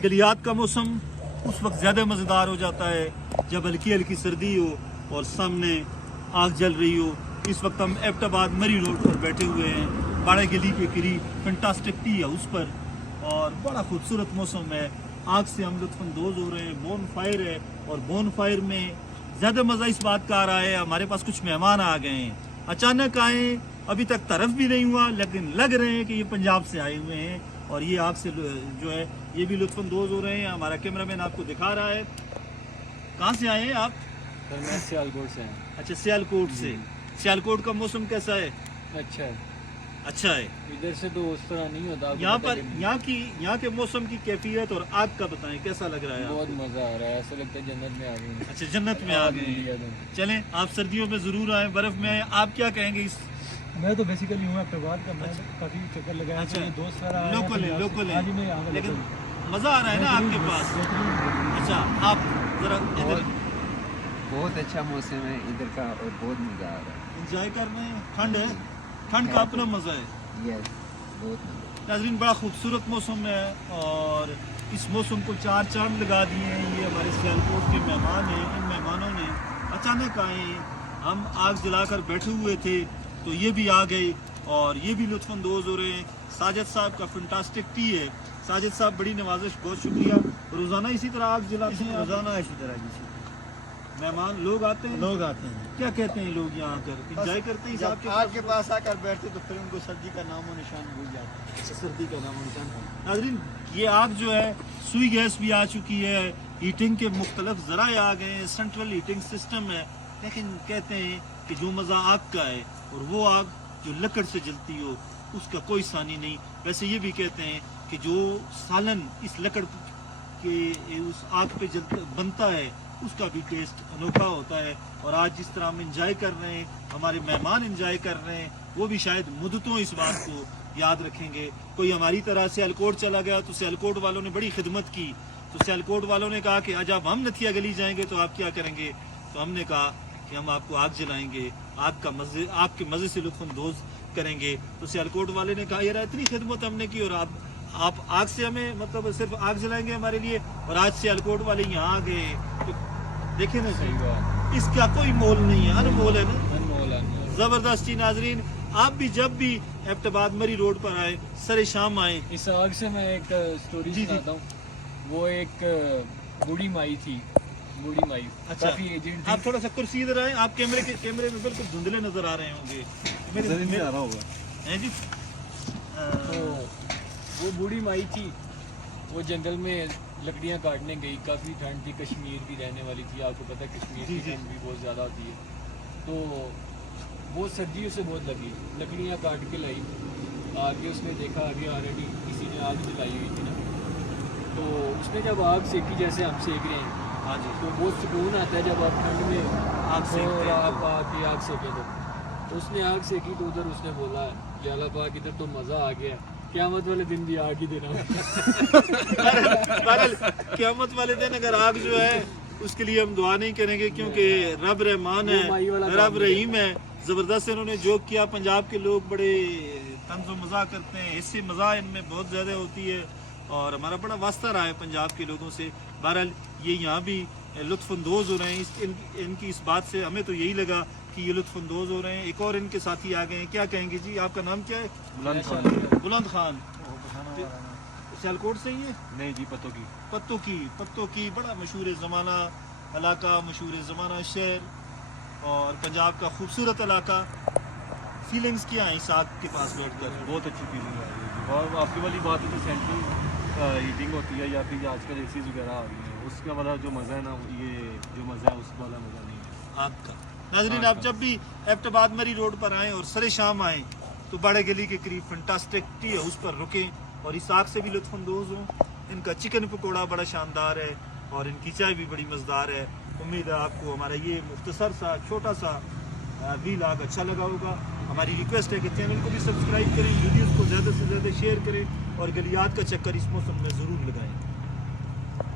गलियात का मौसम उस वक्त ज़्यादा मज़ेदार हो जाता है जब हल्की हल्की सर्दी हो और सामने आग जल रही हो। इस वक्त हम एबटाबाद मरी रोड पर बैठे हुए हैं, बाड़ा गली के करीब फैंटास्टिक टी हाउस पर, और बड़ा खूबसूरत मौसम है। आग से हम लुत्फ़अंदोज़ हो रहे हैं, बोन फायर है, और बोन फायर में ज़्यादा मज़ा इस बात का आ रहा है हमारे पास कुछ मेहमान आ गए हैं, अचानक आए, अभी तक तरफ भी नहीं हुआ लेकिन लग रहे हैं कि ये पंजाब से आए हुए हैं, और ये आग से जो है ये भी लुत्फ़अंदोज़ हो रहे हैं। हमारा कैमरामैन आपको दिखा रहा है। कहाँ से आए हैं आप? सर मैं सियालकोट से हैं। अच्छा, सियालकोट से। सियालकोट का मौसम कैसा है? अच्छा है, अच्छा है। इधर से तो उस तरह नहीं होता। यहाँ पर यहाँ के मौसम की कैफियत और आग का बताएं, कैसा लग रहा है? बहुत मज़ा आ रहा है, ऐसा लगता है जन्नत में आ गए हैं। अच्छा, जन्नत में आ गए हैं। चलें, आप सर्दियों में ज़रूर आए, बर्फ़ में आए। आप क्या कहेंगे इस? मैं तो बेसिकली हूँ एबटाबाद का, मैं काफ़ी चक्कर लगाया। अच्छा, दोस्त सारा लोकल है, लोकल है, लेकिन लेकिन मज़ा आ रहा है ना आपके पास? अच्छा, आप ज़रा इधर बहुत अच्छा मौसम है इधर का और बहुत मज़ा आ रहा है। इंजॉय कर रहे हैं। ठंड है, ठंड का अपना मज़ा है। यस, बहुत मज़ा। नाज़रीन, बड़ा खूबसूरत मौसम है और इस मौसम को चार चांद लगा दिए हैं। ये हमारे सियालकोट के मेहमान हैं। इन मेहमानों ने अचानक आए, हम आग जलाकर बैठे हुए थे तो ये भी आ गए और ये भी लुत्फ़अंदोज़ हो रहे हैं। साजिद साहब का फैंटास्टिक टी है। साजिद साहब, बड़ी नवाजिश, बहुत शुक्रिया। रोज़ाना इसी तरह आग जलाते हैं? रोज़ाना इसी तरह की मेहमान लोग आते हैं? लोग आते हैं। क्या कहते हैं लोग यहाँ आकर? इंजॉय करते हैं? जब आग के पास आकर बैठते तो फिर उनको सर्दी का नामो निशान भूल जाता है। सर्दी का नाम निशान। नाज़रीन, ये आग जो है, सुई गैस भी आ चुकी है, हीटिंग के मुख्तलिफ ज़राए आ गए हैं, सेंट्रल हीटिंग सिस्टम है, लेकिन कहते हैं कि जो मज़ा आग का है और वो आग जो लकड़ से जलती हो उसका कोई सानी नहीं। वैसे ये भी कहते हैं कि जो सालन इस लकड़ के उस आग पे बनता है उसका भी टेस्ट अनोखा होता है। और आज जिस तरह हम इंजॉय कर रहे हैं, हमारे मेहमान इंजॉय कर रहे हैं, वो भी शायद मुद्दतों इस बात को याद रखेंगे। कोई हमारी तरह सियालकोट चला गया तो सियालकोट वालों ने बड़ी खिदमत की, तो सियालकोट वालों ने कहा कि जब हम नथिया गली जाएंगे तो आप क्या करेंगे? तो हमने कहा कि हम आपको आग जलाएंगे, आग के मज़े से लुत्फ़अंदोज़ करेंगे। तो सियालकोट वाले ने कहा, यार इतनी खिदमत हमने की और आप आग से हमें, मतलब सिर्फ आग जलाएंगे हमारे लिए, और आज सियालकोट वाले यहाँ आ गए। तो देखे ना, सही बात, इसका कोई मोल नहीं है, अनमोल है ना, अनमोल अनमोल। ज़बरदस्ती। नाजरीन, आप भी जब भी एबटाबाद मरी रोड पर आए, सरे शाम आए। इस आग से मैं एक स्टोरी जी, जी। सुनाता हूँ। वो एक बूढ़ी माई थी, बूढ़ी माई, अच्छा, काफी एजेड थी। आप थोड़ा सा कुर्सी इधर आए, आप कैमरे में बिल्कुल धुंधले नजर आ रहे होंगे। मेरे आ रहा होगा हैं जी। तो वो बूढ़ी माई थी, वो जंगल में लकड़ियाँ काटने गई, काफ़ी ठंड थी, कश्मीर की रहने वाली थी, आपको पता है कश्मीर जी, की जी। ठंड भी बहुत ज़्यादा होती है। तो वो सर्दियों से बहुत लगी, लकड़ियाँ काट के लाई, आगे उसने देखा आगे ऑलरेडी किसी ने आग जलाई हुई थी ना, तो उसने जब आग सेकी जैसे हम सेक रहे हैं, हाँ जी, तो बहुत सुकून आता है जब आप ठंड में आग सेकते हैं आप आके आग सेके। तो उसने आग सेकी तो उधर उसने बोला, या अल्लाह पाक इधर तो मज़ा आ गया, क़यामत वाले दिन भी आग ही देना। क़यामत वाले दिन अगर आग जो है उसके लिए हम दुआ नहीं करेंगे, क्योंकि रब रहमान है, रब रहीम है। ज़बरदस्त इन्होंने जोक किया। पंजाब के लोग बड़े तंज़ो मज़ा करते हैं, इससे मज़ा इनमें बहुत ज़्यादा होती है और हमारा बड़ा वास्ता रहा है पंजाब के लोगों से। बहरहाल ये यहाँ भी लुत्फ़अंदोज़ हो रहे हैं इनकी इस बात से। हमें तो यही लगा कि ये लुत्फ़अंदोज़ हो रहे हैं। एक और इनके साथी आ गए हैं, क्या कहेंगे जी? आपका नाम क्या है? बुलंद खान। बुलंद खान। सियालकोट से ही है? नहीं जी, पत्तों की बड़ा मशहूर ज़माना इलाका, मशहूर ज़माना शहर और पंजाब का खूबसूरत इलाका। फीलिंग्स क्या हैं इस आग के पास बैठकर? बहुत अच्छी फीलिंग आ रही है। और आपकी वाली बात है जो सेंट्रल हीटिंग होती है या फिर आजकल एसीज वगैरह आ गई है, उसका वाला जो मज़ा है ना, ये जो मज़ा है उस वाला मज़ा नहीं है आग का। नाज़रीन, आप जब भी एबटाबाद मरी रोड पर आएँ और सरे शाम आएँ तो बाड़ा गली के करीब फैंटास्टिक टी हाउस पर रुकें और इस आग से भी लुत्फ़अंदोज़ हों। इनका चिकन पकौड़ा बड़ा शानदार है और इनकी चाय भी बड़ी मज़ेदार है। उम्मीद है आपको हमारा ये मुख्तसर सा छोटा सा व्लॉग अच्छा लगा होगा। हमारी रिक्वेस्ट है कि चैनल को भी सब्सक्राइब करें, वीडियोज़ को ज़्यादा से ज़्यादा शेयर करें और गलियात का चक्कर इस मौसम में ज़रूर लगाएं।